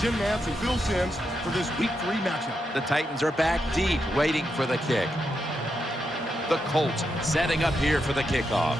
Jim Nance and Phil Simms for this Week 3 matchup. The Titans are back deep, waiting for the kick. The Colts setting up here for the kickoff.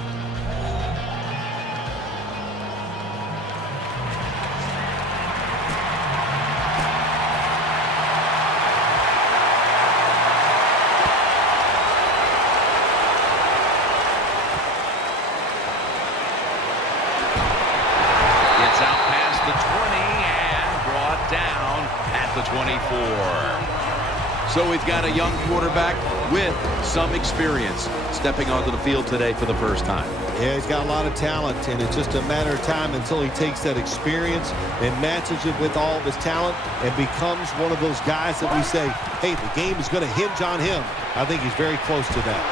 Gets out past the 20 and brought down at the 24. So we've got a young quarterback with some experience stepping onto the field today for the first time. Yeah, he's got a lot of talent, and it's just a matter of time until he takes that experience and matches it with all of his talent and becomes one of those guys that we say, hey, the game is going to hinge on him. I think he's very close to that.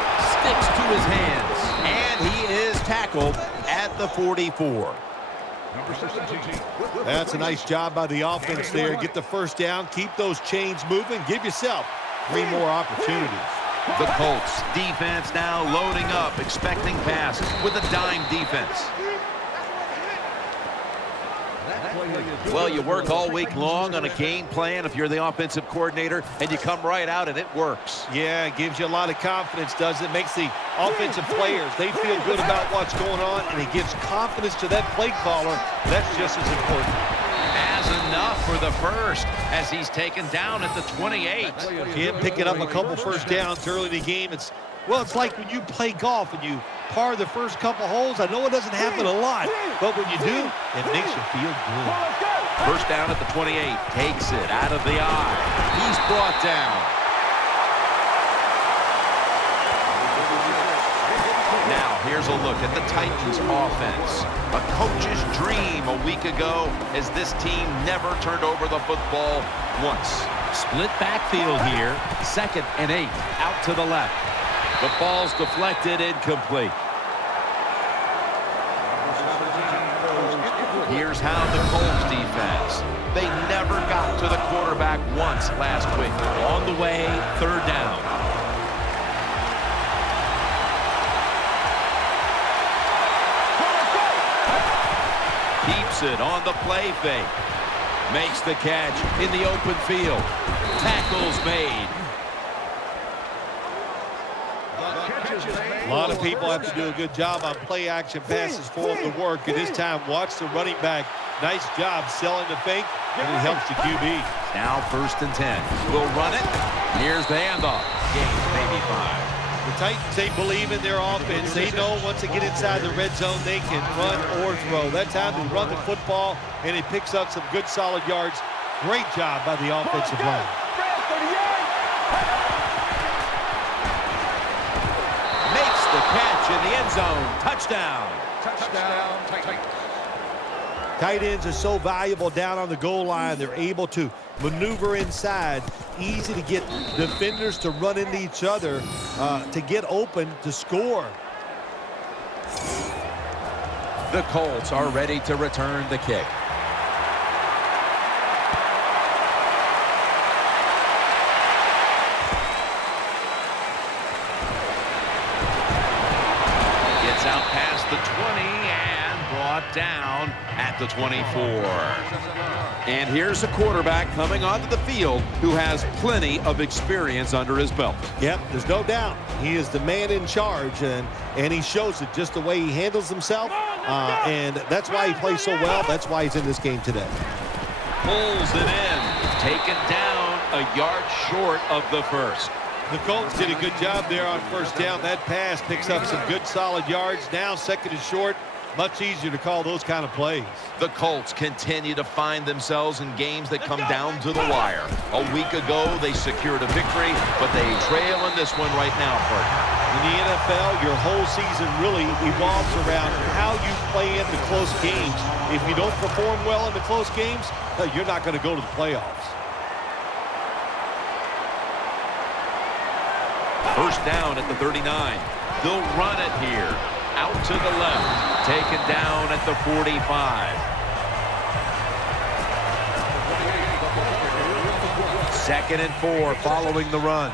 Sticks to his hands, and he is tackled at the 44. That's a nice job by the offense there. Get the first down, keep those chains moving, give yourself 3 more opportunities. The Colts defense now loading up, expecting pass with a dime defense. Well, you work all week long on a game plan if you're the offensive coordinator, and you come right out and it works. Yeah, it gives you a lot of confidence, doesn't it? Makes the offensive players, they feel good about what's going on, and it gives confidence to that play caller. That's just as important. Has enough for the first as he's taken down at the 28. Yeah, picking up a couple first downs early in the game. It's like when you play golf and you par the first couple holes. I know it doesn't happen a lot, but when you do, it makes you feel good. First down at the 28. Takes it out of the eye. He's brought down. Now, here's a look at the Titans offense. A coach's dream a week ago as this team never turned over the football once. Split backfield here. 2nd and 8. Out to the left. The ball's deflected, incomplete. Here's how the Colts defense. They never got to the quarterback once last week. On the way, 3rd down. Keeps it on the play fake. Makes the catch in the open field. Tackles made. A lot of people have to do a good job on play action passes for him to work. And this time, watch the running back. Nice job selling the fake, and it helps the QB. Now 1st and 10. We'll run it. Here's the handoff. Gain maybe 5. The Titans, they believe in their offense. They know once they get inside the red zone, they can run or throw. That time they run the football, and it picks up some good solid yards. Great job by the offensive line. Makes the catch in the end zone. Touchdown. Tight ends are so valuable down on the goal line. They're able to maneuver inside. Easy to get defenders to run into each other, to get open, to score. The Colts are ready to return the kick. Gets out past the 20 and brought down at the 24. And here's a quarterback coming onto the field who has plenty of experience under his belt. Yep, there's no doubt. He is the man in charge, and he shows it just the way he handles himself. And that's why he plays so well. That's why he's in this game today. Pulls it in. Taken down a yard short of the first. The Colts did a good job there on 1st down. That pass picks up some good solid yards. Now 2nd and short. Much easier to call those kind of plays. The Colts continue to find themselves in games that come down to the wire. A week ago, they secured a victory, but they trail in this one right now, partner. In the NFL, your whole season really evolves around how you play in the close games. If you don't perform well in the close games, you're not going to go to the playoffs. First down at the 39. They'll run it here. Out to the left. Taken down at the 45. Second and 4 following the run.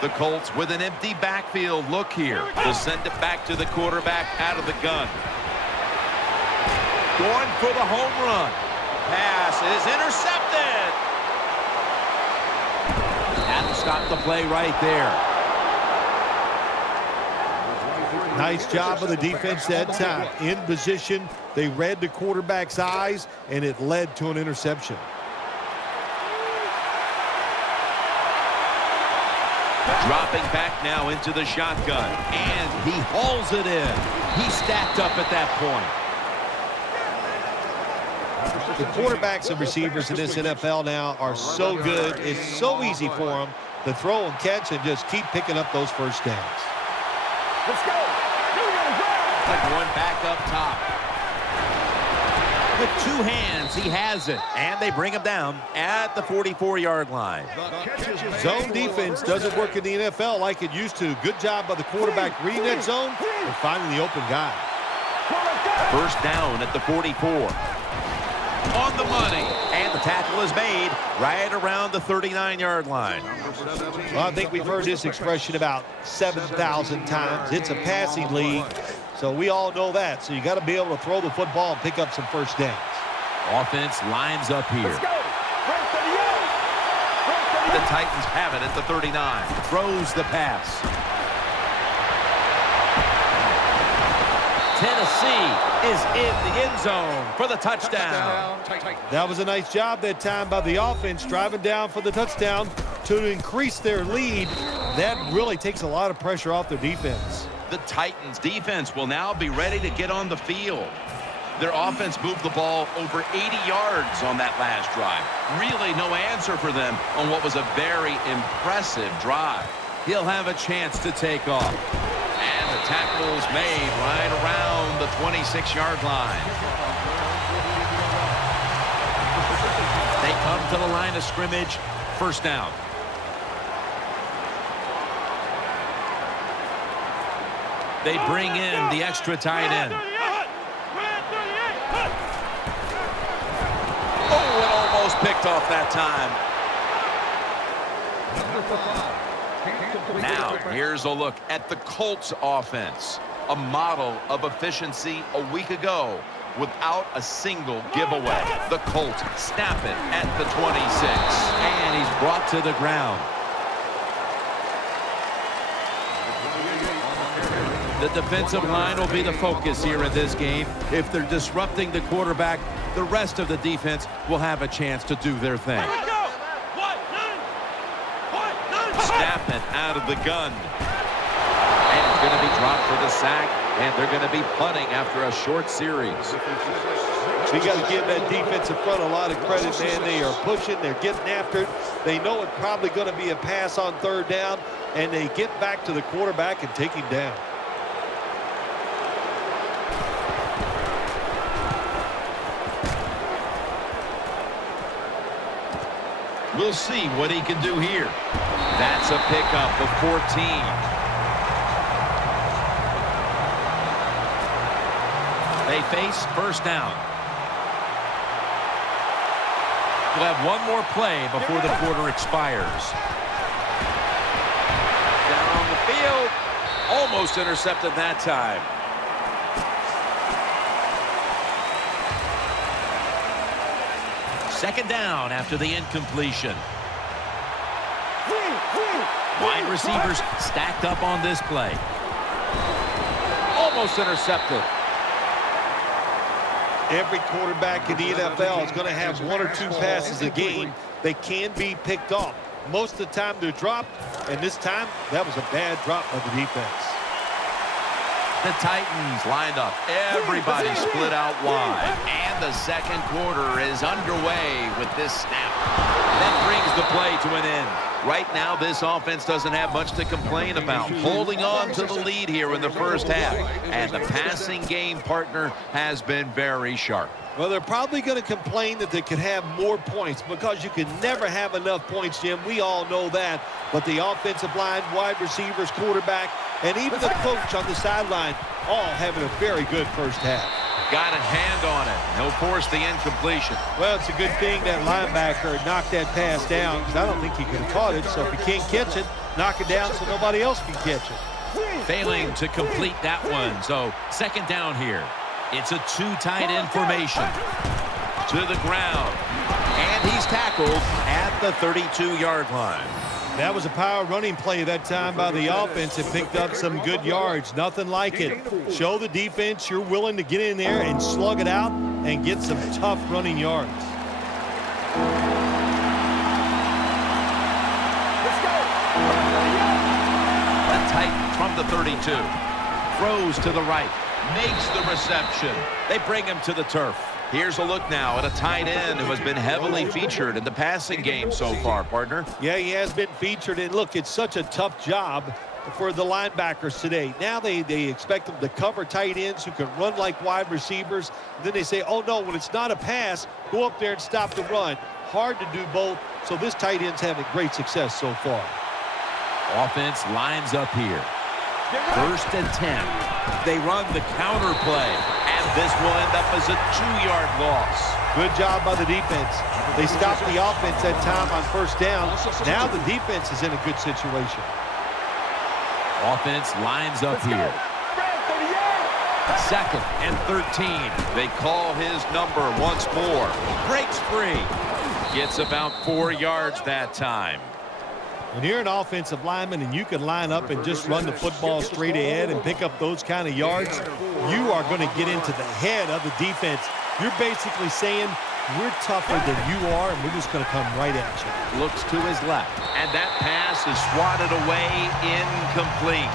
The Colts with an empty backfield look here. They'll send it back to the quarterback out of the gun. Going for the home run. Pass is intercepted. That'll stop the play right there. Nice job of the defense that time. In position, they read the quarterback's eyes, and it led to an interception. Dropping back now into the shotgun, and he hauls it in. He stacked up at that point. The quarterbacks and receivers in this NFL now are so good. It's so easy for them to throw and catch and just keep picking up those first downs. Let's go. One back up top. With two hands, he has it. And they bring him down at the 44-yard line. Zone defense doesn't work in the NFL like it used to. Good job by the quarterback reading that zone and finding the open guy. First down at the 44. On the money. And the tackle is made right around the 39-yard line. Well, I think we've heard this expression about 7,000 times. It's a passing league, so we all know that. So you got to be able to throw the football and pick up some first downs. Offense lines up here. The Titans have it at the 39. Throws the pass. Tennessee is in the end zone for the touchdown. That was a nice job that time by the offense, driving down for the touchdown to increase their lead. That really takes a lot of pressure off their defense. The Titans defense will now be ready to get on the field. Their offense moved the ball over 80 yards on that last drive. Really no answer for them on what was a very impressive drive. He'll have a chance to take off. And the tackle's made right around the 26-yard line. They come to the line of scrimmage. First down. They bring in the extra tight end. Oh, it almost picked off that time. Now, here's a look at the Colts offense. A model of efficiency a week ago without a single giveaway. The Colts snap it at the 26. And he's brought to the ground. The defensive line will be the focus here in this game. If they're disrupting the quarterback, the rest of the defense will have a chance to do their thing. Snap it out of the gun. And it's going to be dropped for the sack, and they're going to be punting after a short series. We got to give that defensive front a lot of credit, man. They are pushing, they're getting after it. They know it's probably going to be a pass on third down, and they get back to the quarterback and take him down. We'll see what he can do here. That's a pickup of 14. They face first down. We'll have one more play before the quarter expires. Down the field. Almost intercepted that time. Second down after the incompletion. Wide receivers stacked up on this play. Almost intercepted. Every quarterback in the NFL is going to have one or two passes a game that can be picked off. Most of the time they're dropped, and this time that was a bad drop by the defense. The Titans lined up. Everybody split out wide. And the second quarter is underway with this snap. That brings the play to an end. Right now, this offense doesn't have much to complain about. Holding on to the lead here in the first half. And the passing game partner has been very sharp. Well, they're probably going to complain that they could have more points because you can never have enough points, Jim. We all know that. But the offensive line, wide receivers, quarterback, and even the coach on the sideline all having a very good first half. Got a hand on it. He'll force the incompletion. Well, it's a good thing that linebacker knocked that pass down because I don't think he could have caught it. So if he can't catch it, knock it down so nobody else can catch it. Failing to complete that one. So second down here. It's a two tight end formation. To the ground. And he's tackled at the 32-yard line. That was a power running play that time by the offense. It picked up some good yards. Nothing like it. Show the defense you're willing to get in there and slug it out and get some tough running yards. The Titans from the 32. Throws to the right. Makes the reception. They bring him to the turf. Here's a look now at a tight end who has been heavily featured in the passing game so far, partner. Yeah, he has been featured. And look, it's such a tough job for the linebackers today. Now they expect them to cover tight ends who can run like wide receivers. Then they say, oh, no, when it's not a pass, go up there and stop the run. Hard to do both. So this tight end's having great success so far. Offense lines up here. 1st and 10. They run the counter play. And this will end up as a 2-yard loss. Good job by the defense. They stopped the offense that time on 1st down. Now the defense is in a good situation. Offense lines up here. 2nd and 13. They call his number once more. Breaks free. Gets about 4 yards that time. When you're an offensive lineman and you can line up and just run the football straight ahead and pick up those kind of yards, you are going to get into the head of the defense. You're basically saying, we're tougher than you are, and we're just going to come right at you. Looks to his left, and that pass is swatted away, incomplete.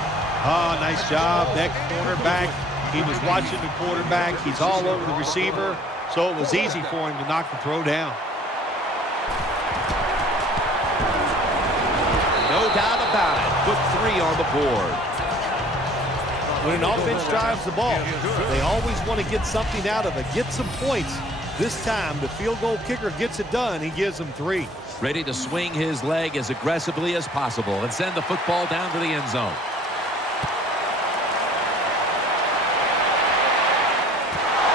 Oh, nice job. That cornerback, he was watching the quarterback. He's all over the receiver, so it was easy for him to knock the throw down. No doubt about it. Put 3 on the board. When an offense drives the ball, they always want to get something out of it, get some points. This time, the field goal kicker gets it done. He gives them 3. Ready to swing his leg as aggressively as possible and send the football down to the end zone.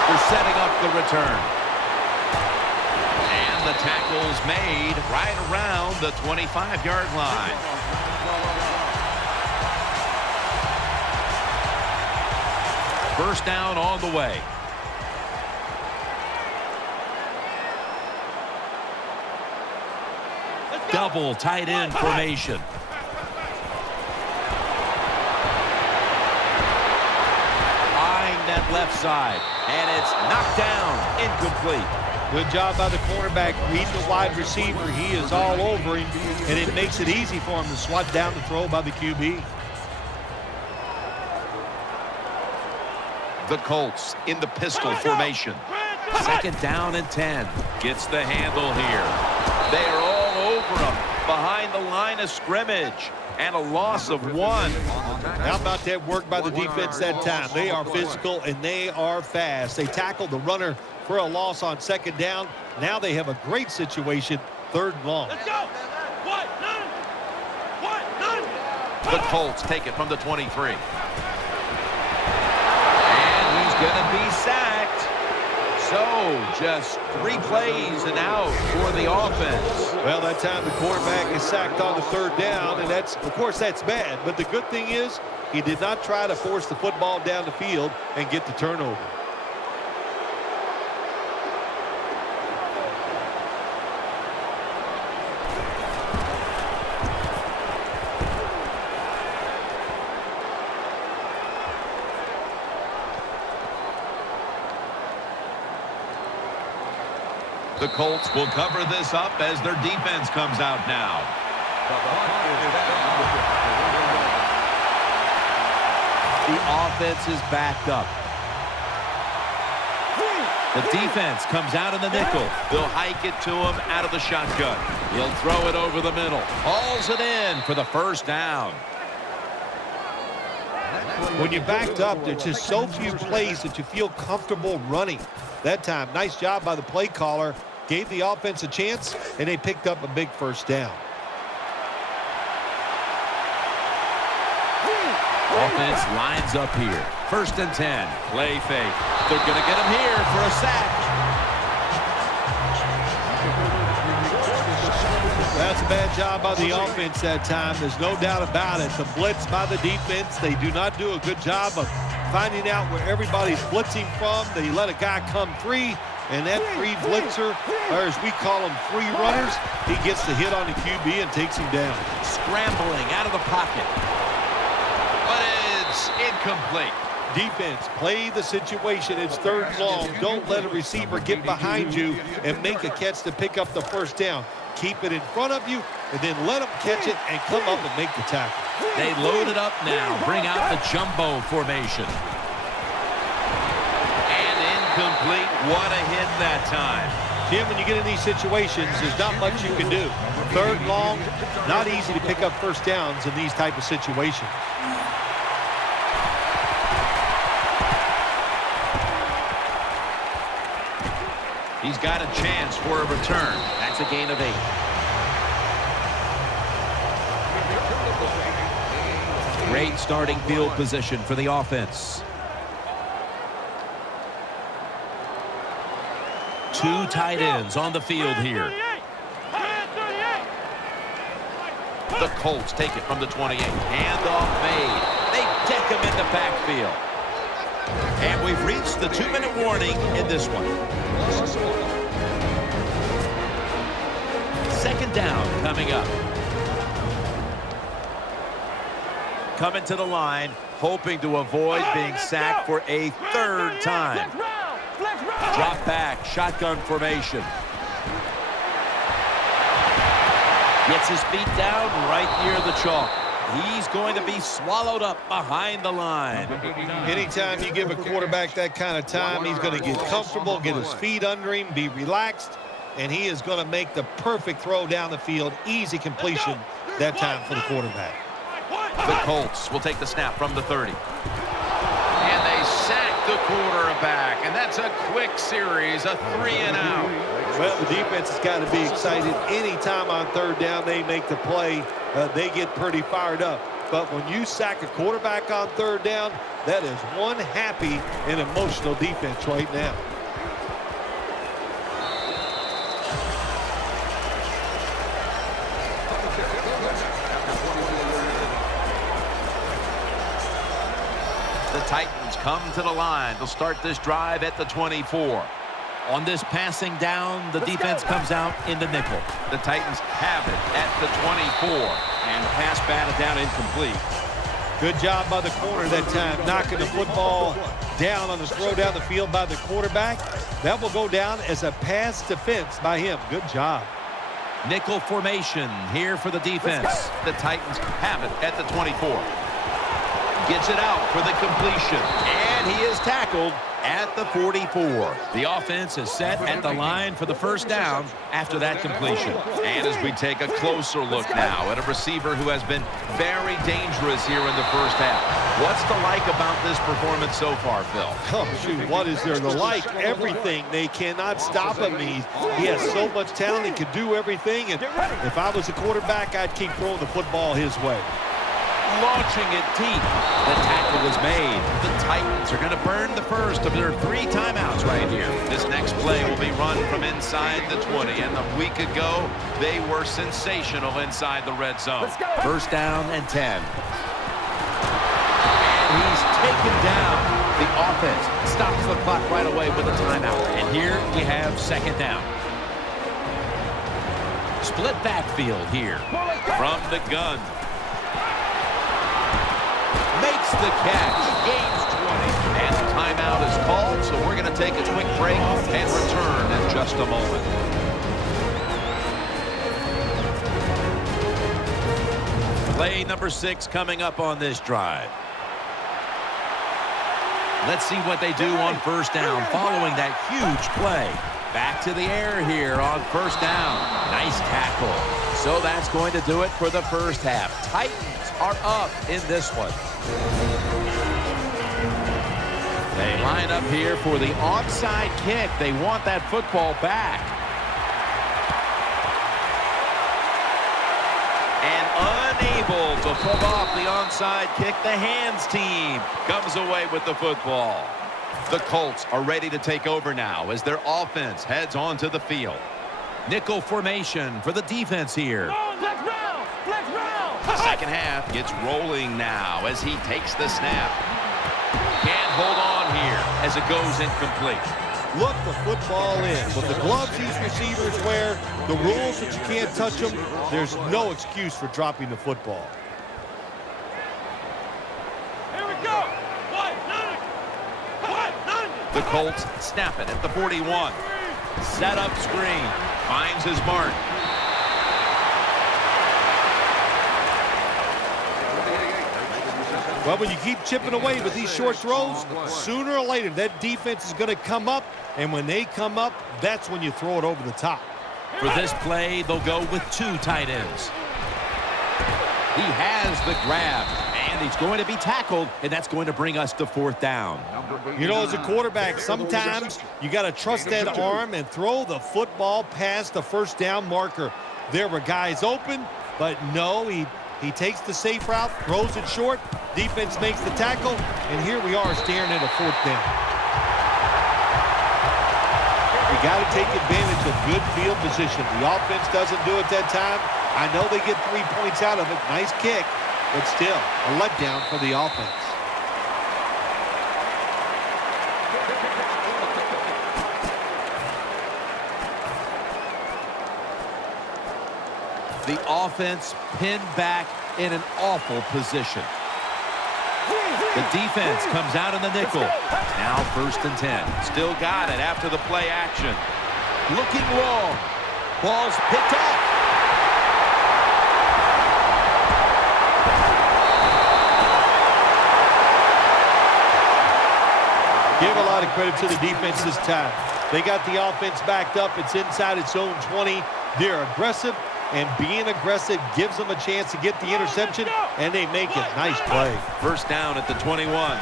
They're setting up the return. And the tackle's made right around the 25-yard line. First down on the way. Double tight end formation. Eyeing that left side. And it's knocked down. Incomplete. Good job by the cornerback reading the wide receiver. He is all over him, and it makes it easy for him to swat down the throw by the QB. The Colts in the pistol formation. 2nd down and 10. Gets the handle here. They are all over him behind the line of scrimmage. And a loss of 1. How about that work by the defense that time? They are physical and they are fast. They tackled the runner for a loss on 2nd down. Now they have a great situation, 3rd and long. Let's go. 1, 9. The Colts take it from the 23. Going to be sacked. So just 3 plays and out for the offense. Well, that time the quarterback is sacked on the 3rd down, and of course that's bad. But the good thing is he did not try to force the football down the field and get the turnover. The Colts will cover this up as their defense comes out now. The offense is backed up. The defense comes out in the nickel. They'll hike it to him out of the shotgun. He'll throw it over the middle. Hauls it in for the 1st down. When you're backed up, there's just so few plays that you feel comfortable running. That time, nice job by the play caller. Gave the offense a chance, and they picked up a big 1st down. Offense lines up here. 1st and 10. Play fake. They're going to get him here for a sack. That's a bad job by the offense that time. There's no doubt about it. The blitz by the defense, they do not do a good job of finding out where everybody's blitzing from. They let a guy come free, and that free blitzer, or as we call them, free runners, he gets the hit on the QB and takes him down. Scrambling out of the pocket. But it's incomplete. Defense, play the situation. It's 3rd and long. Don't let a receiver get behind you and make a catch to pick up the first down. Keep it in front of you, and then let them catch it and come up and make the tackle. They load it up now. Bring out the jumbo formation. And incomplete. What a hit that time. Jim, when you get in these situations, there's not much you can do. 3rd and long, not easy to pick up first downs in these type of situations. He's got a chance for a return. That's a gain of 8. Great starting field position for the offense. 2 tight ends on the field here. The Colts take it from the 28. Handoff made. They deck him in the backfield. And we've reached the 2-minute warning in this one. 2nd down coming up. Coming to the line, hoping to avoid being sacked for a 3rd time. Drop back, shotgun formation. Gets his feet down right near the chalk. He's going to be swallowed up behind the line. Anytime you give a quarterback that kind of time, he's going to get comfortable, get his feet under him, be relaxed, and he is going to make the perfect throw down the field. Easy completion that time for the quarterback. The Colts will take the snap from the 30. And they sack the quarterback, and that's a quick series, a 3-and-out. Well, the defense has got to be excited. Anytime on 3rd down they make the play, they get pretty fired up. But when you sack a quarterback on 3rd down, that is one happy and emotional defense right now. The Titans come to the line. They'll start this drive at the 24. On this passing down, the defense comes out in the nickel. The Titans have it at the 24. And the pass batted down incomplete. Good job by the corner that time, knocking the football down on the throw down the field by the quarterback. That will go down as a pass defense by him. Good job. Nickel formation here for the defense. The Titans have it at the 24. Gets it out for the completion. And he is tackled at the 44. The offense is set at the line for the first down after that completion. And as we take a closer look now at a receiver who has been very dangerous here in the first half. What's the like about this performance so far, Phil? Oh, shoot, what is there to like? Everything. They cannot stop him. He has so much talent. He can do everything. And if I was a quarterback, I'd keep throwing the football his way. Launching it deep. The tackle was made. The Titans are going to burn the first of their 3 timeouts right here. This next play will be run from inside the 20. And a week ago, they were sensational inside the red zone. First down and 10. And he's taken down. The offense stops the clock right away with a timeout. And here you have 2nd down. Split backfield here. From the gun. Makes the catch, gains 20, and timeout is called, so we're going to take a quick break and return in just a moment. Play number 6 coming up on this drive. Let's see what they do on first down following that huge play. Back to the air here on first down. Nice tackle. So that's going to do it for the first half. Titans are up in this one. They line up here for the onside kick. They want that football back. And unable to pull off the onside kick, the hands team comes away with the football. The Colts are ready to take over now as their offense heads onto the field. Nickel formation for the defense here. Second half gets rolling now as he takes the snap. Can't hold on here as it goes incomplete. Look the football in. With the gloves these receivers wear, the rules that you can't touch them, there's no excuse for dropping the football. Here we go. The Colts snap it at the 41. Set up screen. Finds his mark. Well, when you keep chipping away with these short throws, sooner or later that defense is going to come up, and when they come up, that's when you throw it over the top. For this play, they'll go with 2 tight ends. He has the grab, and he's going to be tackled, and that's going to bring us to 4th down. You know, as a quarterback, sometimes you got to trust that arm and throw the football past the first down marker. There were guys open, but no, he takes the safe route, throws it short, defense makes the tackle, and here we are staring at a 4th down. We got to take advantage of good field position. The offense doesn't do it that time. I know they get 3 points out of it. Nice kick, but still a letdown for the offense. The offense pinned back in an awful position. The defense comes out in the nickel. Now 1st and 10. Still got it after the play action. Looking long. Ball's picked up. Give a lot of credit to the defense this time. They got the offense backed up. It's inside its own 20. They're aggressive, and being aggressive gives them a chance to get the interception, and they make it. Nice play. 1st down at the 21.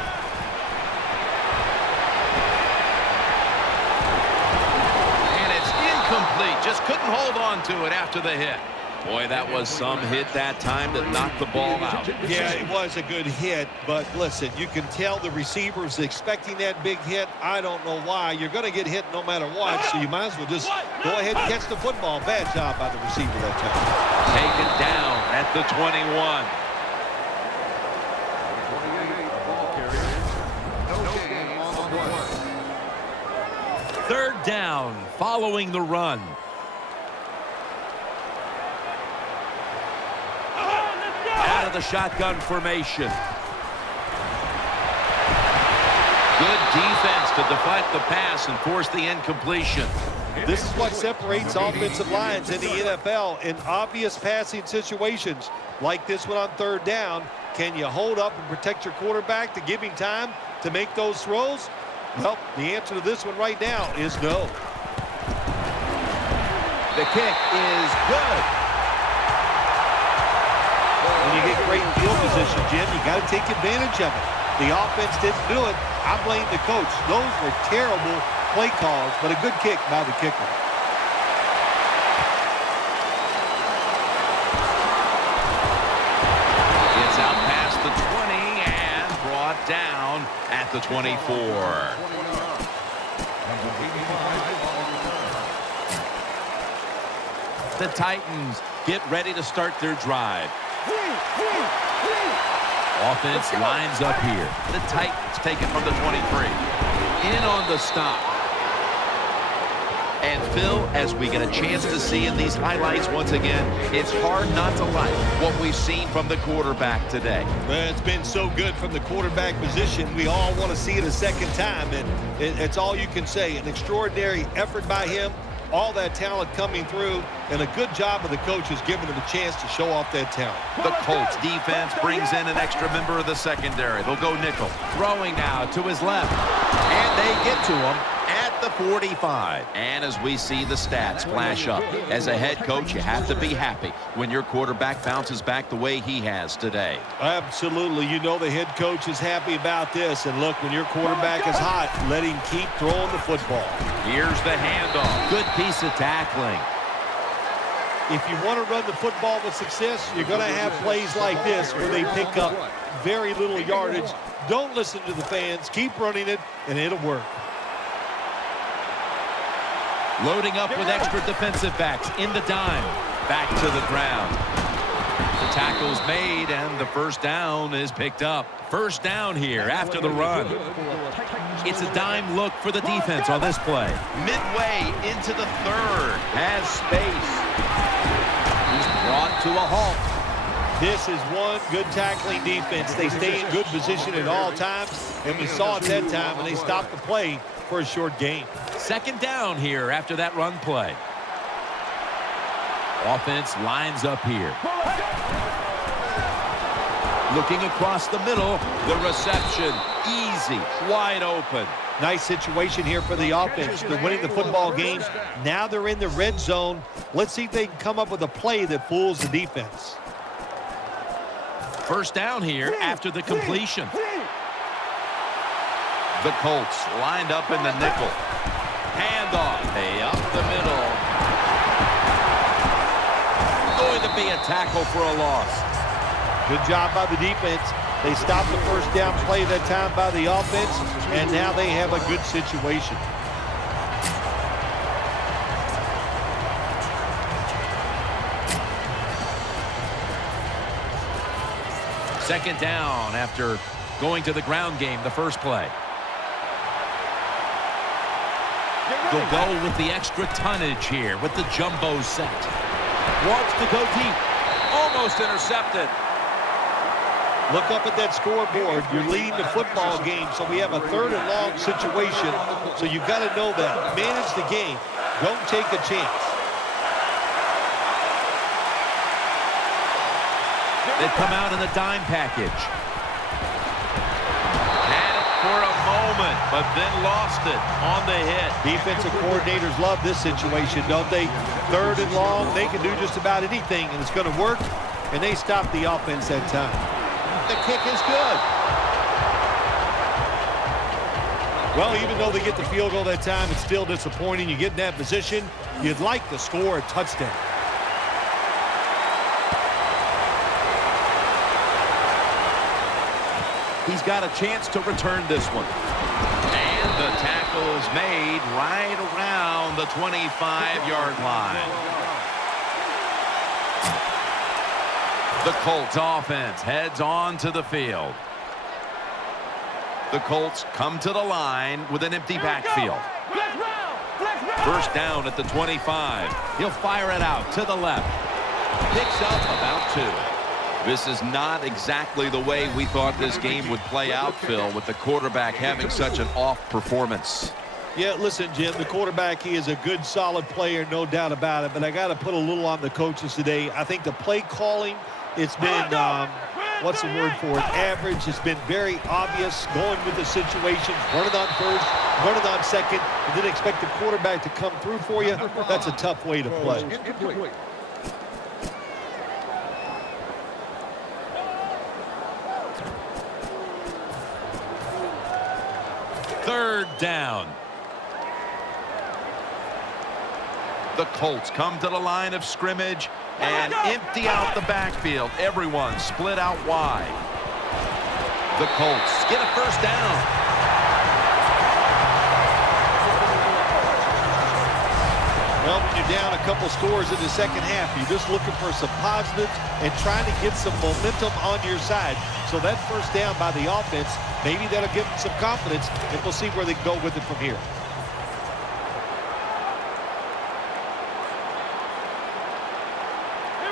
And it's incomplete. Just couldn't hold on to it after the hit. Boy, that was some hit that time that knocked the ball out. Yeah, it was a good hit, but listen, you can tell the receiver's expecting that big hit. I don't know why. You're going to get hit no matter what, so you might as well just go ahead and catch the football. Bad job by the receiver that time. Taken down at the 21. Third down following the run. Out of the shotgun formation. Good defense to deflect the pass and force the incompletion. This is what separates offensive lines in the NFL in obvious passing situations like this one on 3rd down. Can you hold up and protect your quarterback to give him time to make those throws? Well, the answer to this one right now is no. The kick is good. When you get great field position, Jim, you got to take advantage of it. The offense didn't do it. I blame the coach. Those were terrible play calls, but a good kick by the kicker. It's out past the 20 and brought down at the 24. The Titans get ready to start their drive. Offense lines up here. The Titans take it from the 23. In on the stop. And Phil, as we get a chance to see in these highlights once again, it's hard not to like what we've seen from the quarterback today. Well, it's been so good from the quarterback position. We all want to see it a second time, and it's all you can say. An extraordinary effort by him. All that talent coming through, and a good job of the coaches giving them a chance to show off that talent. The Colts defense brings in an extra member of the secondary. They'll go nickel. Throwing now to his left. And they get to him at the 45. And as we see the stats flash up, as a head coach, you have to be happy when your quarterback bounces back the way he has today. Absolutely. You know the head coach is happy about this. And look, when your quarterback is hot, let him keep throwing the football. Here's the handoff. Good piece of tackling. If you want to run the football with success, you're going to have plays like this where they pick up very little yardage. Don't listen to the fans. Keep running it, and it'll work. Loading up with extra defensive backs in the dime. Back to the ground. tackle's made, and the first down is picked up. First down here after the run. It's a dime look for the defense on this play. Midway into the third. Has space. He's brought to a halt. This is one good tackling defense. They stay in good position at all times, and we saw it that time when they stopped the play for a short gain. Second down here after that run play. Offense lines up here. Looking across the middle, the reception, easy, wide open. Nice situation here for the offense. They're winning the football game. Now they're in the red zone. Let's see if they can come up with a play that fools the defense. First down here after the completion. The Colts lined up in the nickel. Handoff, up the middle. Going to be a tackle for a loss. Good job by the defense. They stopped the first down play that time by the offense, and now they have a good situation. Second down after going to the ground game the first play. They'll go with the extra tonnage here with the jumbo set. Wants to go deep. Almost intercepted. Look up at that scoreboard. You're leading the football game, so we have a third and long situation. So you've got to know that. Manage the game. Don't take a chance. They come out in the dime package. Had it for a moment, but then lost it on the hit. Defensive coordinators love this situation, don't they? Third and long, they can do just about anything, and it's going to work, and they stop the offense that time. The kick is good. Well, even though they get the field goal that time, it's still disappointing. You get in that position, you'd like to score a touchdown. He's got a chance to return this one. And the tackle is made right around the 25-yard line. The Colts offense heads on to the field. The Colts come to the line with an empty backfield. First down at the 25. He'll fire it out to the left. Picks up about 2. This is not exactly the way we thought this game would play out, Phil, with the quarterback having such an off performance. Yeah, listen, Jim, the quarterback, he is a good, solid player, no doubt about it. But I got to put a little on the coaches today. I think the play calling, it's been, what's the word for it, average. It's been very obvious, going with the situations, running on first, running on second, and then expect the quarterback to come through for you. That's a tough way to play. Third down. The Colts come to the line of scrimmage and empty out the backfield. Everyone split out wide. The Colts get a first down. Well, when you're down a couple scores in the second half, you're just looking for some positives and trying to get some momentum on your side. So that first down by the offense, maybe that'll give them some confidence, and we'll see where they go with it from here.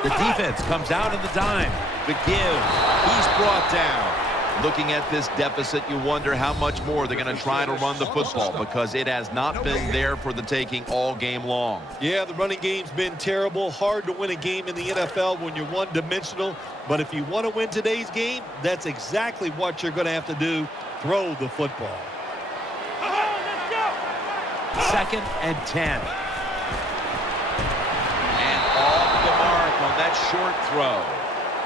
The defense comes out in the dime. The give. He's brought down. Looking at this deficit, you wonder how much more they're going to try to run the football, because it has not been there for the taking all game long. Yeah, the running game's been terrible. Hard to win a game in the NFL when you're one-dimensional. But if you want to win today's game, that's exactly what you're going to have to do. Throw the football. Second and 10. And off the mark on that short throw.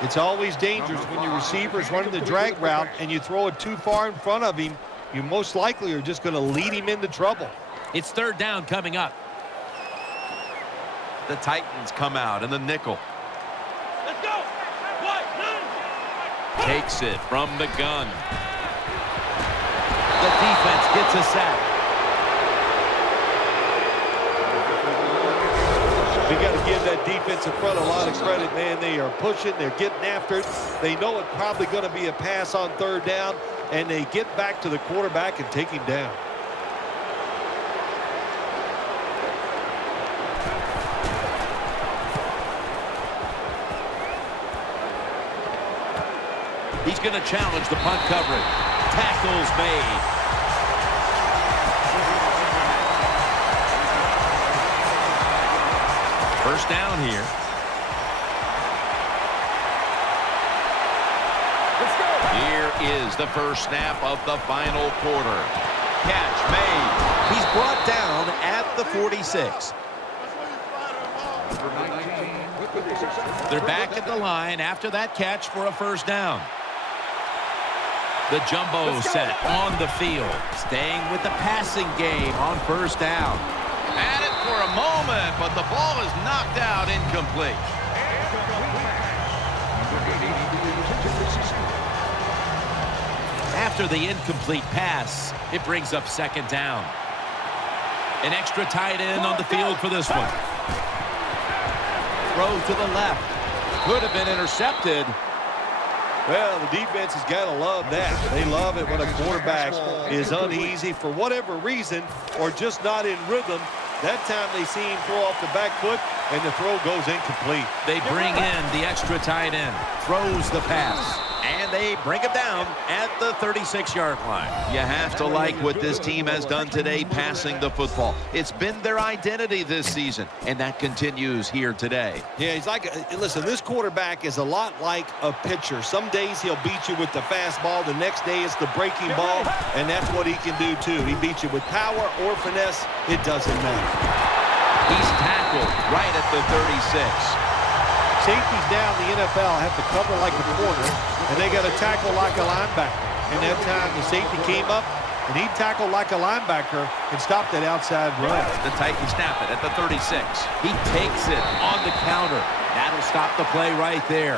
It's always dangerous when your receiver's running the drag route and you throw it too far in front of him. You most likely are just going to lead him into trouble. It's third down coming up. The Titans come out in the nickel. Let's go. Takes it from the gun. The defense gets a sack. We got to give that defensive front a lot of credit, man. They are pushing. They're getting after it. They know it's probably going to be a pass on third down, and they get back to the quarterback and take him down. He's going to challenge the punt coverage. Tackles made. First down here. Let's go. Here is the first snap of the final quarter. Catch made. He's brought down at the 46. They're back at the line after that catch for a first down. The jumbo set on the field. Staying with the passing game on first down. At it for a moment, but the ball is knocked out incomplete. After the incomplete pass, it brings up second down. An extra tight end on the field for this one. Throw to the left. Could have been intercepted. Well, the defense has got to love that. They love it when a quarterback is uneasy for whatever reason or just not in rhythm. That time they see him throw off the back foot, and the throw goes incomplete. They bring in the extra tight end. Throws the pass. And they bring him down at the 36-yard line. You have to like what this team has done today passing the football. It's been their identity this season, and that continues here today. Yeah, he's like, listen, this quarterback is a lot like a pitcher. Some days he'll beat you with the fastball. The next day it's the breaking ball, and that's what he can do too. He beats you with power or finesse. It doesn't matter. He's tackled right at the 36. Safeties now in the NFL have to cover like a corner, and they got to tackle like a linebacker. And that time the safety came up, and he tackled like a linebacker and stopped that outside run. The Titans snap it at the 36. He takes it on the counter. That'll stop the play right there.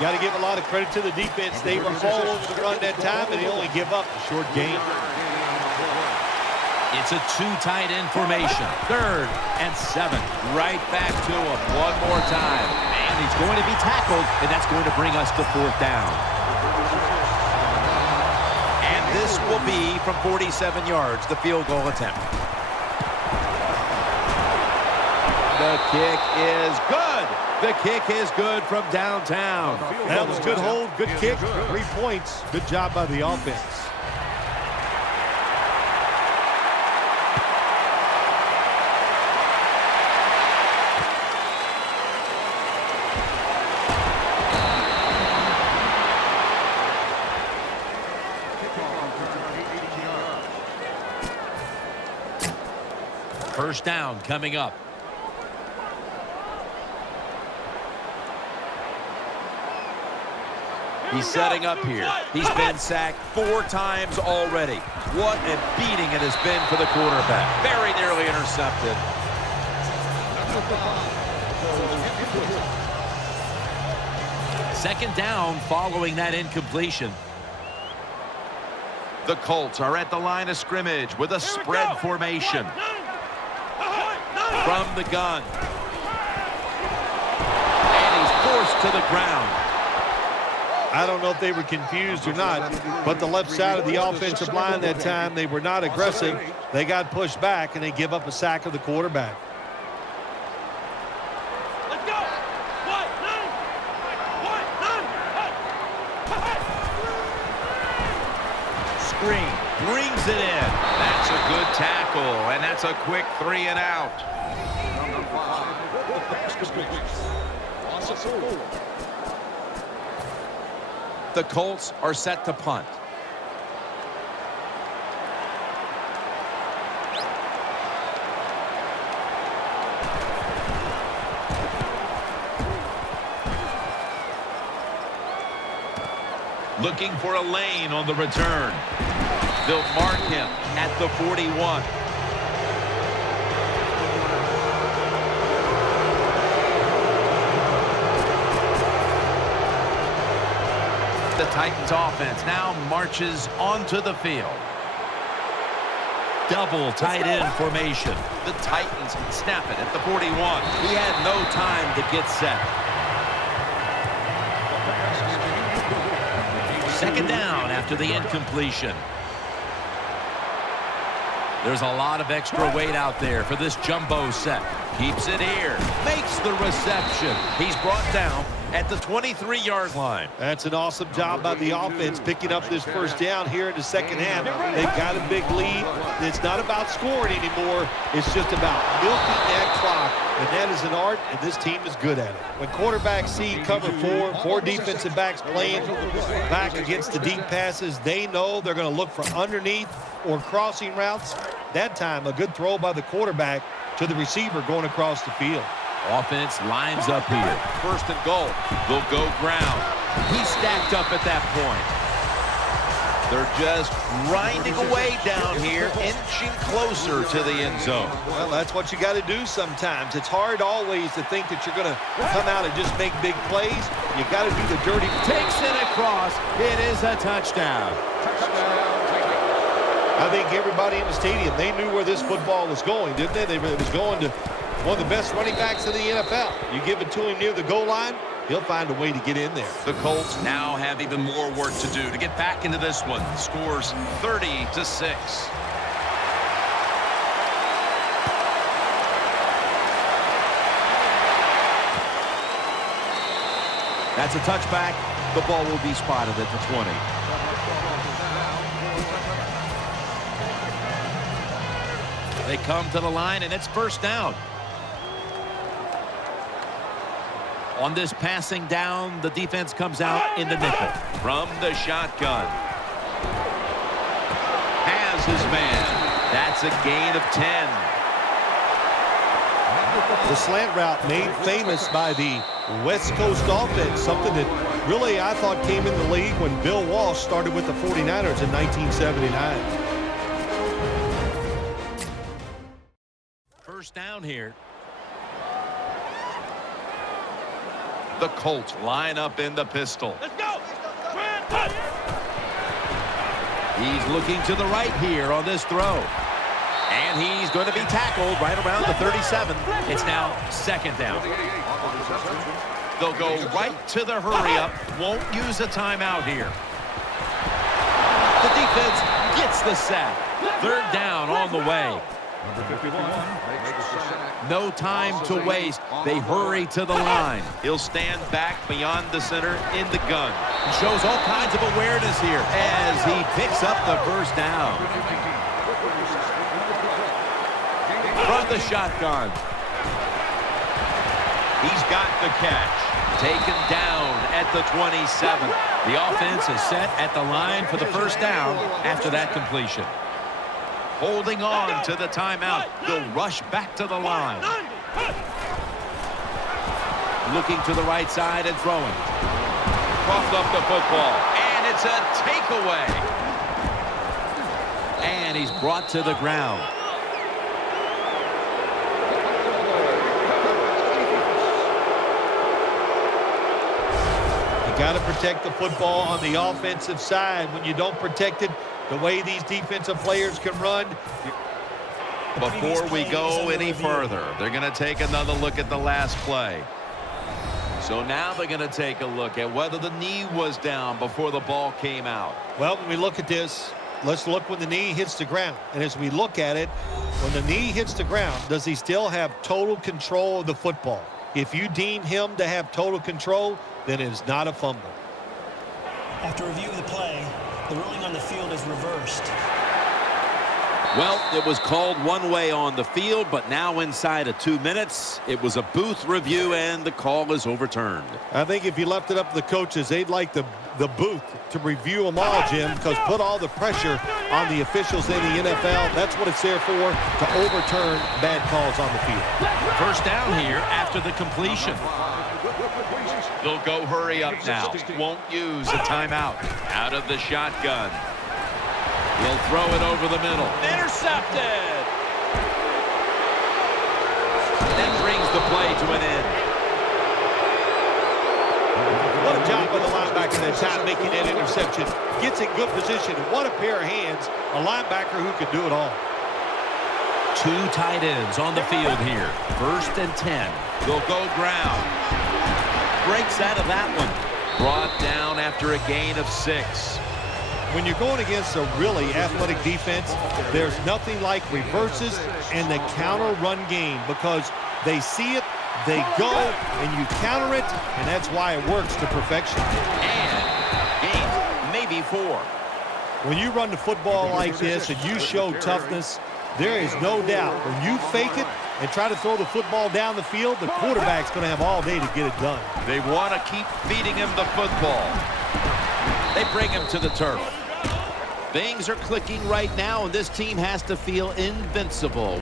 Got to give a lot of credit to the defense. They were all over the run that time, and they only give up a short gain. It's a two tight end formation. 3rd and 7. Right back to him one more time. And he's going to be tackled, and that's going to bring us to 4th down. And this will be from 47 yards, the field goal attempt. The kick is good. The kick is good from downtown. That was good hold, good kick, 3 points. Good job by the offense. First down coming up. He's setting up here. He's been sacked 4 times already. What a beating it has been for the quarterback. Very nearly intercepted. Second down following that incompletion. The Colts are at the line of scrimmage with a spread formation. From the gun. And he's forced to the ground. I don't know if they were confused or not, but the left side of the offensive line that time, they were not aggressive. They got pushed back, and they give up a sack of the quarterback. Let's go. Screen brings it in. That's a good tackle, and that's a quick 3 and out. The Colts are set to punt. Looking for a lane on the return. They'll mark him at the 41. The Titans offense now marches onto the field. double tight end formation. The Titans snap it at the 41. He had no time to get set. Second down after the incompletion. There's a lot of extra weight out there for this jumbo set. Keeps it here. Makes the reception. He's brought down at the 23-yard line. That's an awesome job by the offense picking up this first down here in the second half. They've got a big lead. It's not about scoring anymore. It's just about milking that clock, and that is an art, and this team is good at it. When quarterbacks see cover four defensive backs playing back against the deep passes, they know they're going to look for underneath or crossing routes. That time, a good throw by the quarterback to the receiver going across the field. Offense lines up here. First and goal. They'll go ground. He's stacked up at that point. They're just grinding away down here, inching closer to the end zone. Well, that's what you got to do sometimes. It's hard always to think that you're going to come out and just make big plays. You got to do the dirty. Takes it across. It is a touchdown. I think everybody in the stadium, they knew where this football was going, didn't they? It was going to one of the best running backs in the NFL. You give it to him near the goal line, he'll find a way to get in there. The Colts now have even more work to do to get back into this one. Scores 30-6. That's a touchback. The ball will be spotted at the 20. They come to the line, and it's first down. On this passing down, the defense comes out in the nickel. From the shotgun. Has his man. That's a gain of 10. The slant route made famous by the West Coast offense, something that really I thought came in the league when Bill Walsh started with the 49ers in 1979. First down here. The Colts line up in the pistol. Let's go. He's looking to the right here on this throw. And he's going to be tackled right around the 37. It's now second down. They'll go right to the hurry-up. Won't use a timeout here. The defense gets the sack. Third down on the way. No time to waste. They hurry to the line. He'll stand back beyond the center in the gun. He shows all kinds of awareness here as he picks up the first down. From the shotgun. He's got the catch. Taken down at the 27. The offense is set at the line for the first down after that completion. Holding on to the timeout. They'll rush back to the line. Looking to the right side and throwing. Coughed up the football. And it's a takeaway. And he's brought to the ground. You got to protect the football on the offensive side. When you don't protect it, the way these defensive players can run. Before we go any further, they're going to take another look at the last play. So now they're going to take a look at whether the knee was down before the ball came out. Well, when we look at this, let's look when the knee hits the ground. And as we look at it, when the knee hits the ground, does he still have total control of the football? If you deem him to have total control, then it is not a fumble. After review of the play, the ruling on the field is reversed. Well, it was called one way on the field, but now inside of 2 minutes, it was a booth review, and the call is overturned. I think if you left it up to the coaches, they'd like the booth to review them all, Jim, because put all the pressure on the officials in the NFL. That's what it's there for, to overturn bad calls on the field. First down here after the completion. They'll go hurry up now. Won't use a timeout. Out of the shotgun. He'll throw it over the middle. Intercepted! That brings the play to an end. What a job by the linebacker that time making that interception. Gets in good position. What a pair of hands. A linebacker who can do it all. Two tight ends on the field here. 1st and 10. They'll go ground. Breaks out of that one. Brought down after a gain of 6. When you're going against a really athletic defense, there's nothing like reverses and the counter run game because they see it, they go, and you counter it, and that's why it works to perfection. And gains maybe 4. When you run the football like this and you show toughness, there is no doubt when you fake it and try to throw the football down the field, the quarterback's going to have all day to get it done. They want to keep feeding him the football. They bring him to the turf. Things are clicking right now, and this team has to feel invincible.